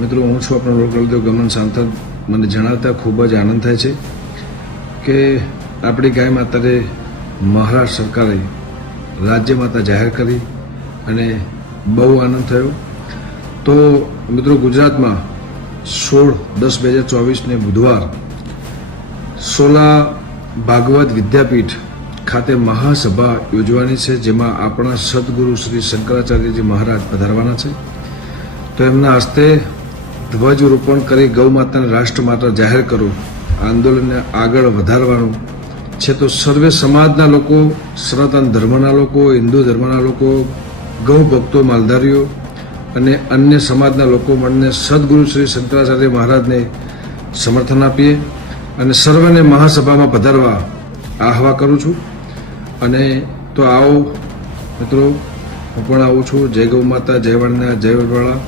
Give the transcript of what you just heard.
મિત્રો, હું છું આપણો લોકલદેવ ગમન સાંથર. મને જણાવતા ખૂબ જ આનંદ થાય છે કે આપણી ગાય માતાને મહારાષ્ટ્ર સરકારે રાજ્ય માતા જાહેર કરી અને બહુ આનંદ થયો. તો મિત્રો, ગુજરાતમાં 16/10/2024 બુધવાર સોલા ભાગવત વિદ્યાપીઠ ખાતે મહાસભા યોજવાની છે, જેમાં આપણા સદગુરુ શ્રી શંકરાચાર્યજી મહારાજ પધારવાના છે. તો એમના હસ્તે ધ્વજરોપણ કરી ગૌ માતાને રાષ્ટ્ર માતા જાહેર કરો, આંદોલનને આગળ વધારવાનું છે. તો સર્વે સમાજના લોકો, સનાતન ધર્મના લોકો, હિન્દુ ધર્મના લોકો, ગૌ ભક્તો, માલધારીઓ અને અન્ય સમાજના લોકો મળીને સદગુરુ શ્રી શંકરાચાર્ય મહારાજને સમર્થન આપીએ અને સર્વને મહાસભામાં પધારવા આહવા કરું છું. અને તો આવો મિત્રો, હું પણ આવું છું. જય ગૌ માતા, જય વણના, જય વડવાળા.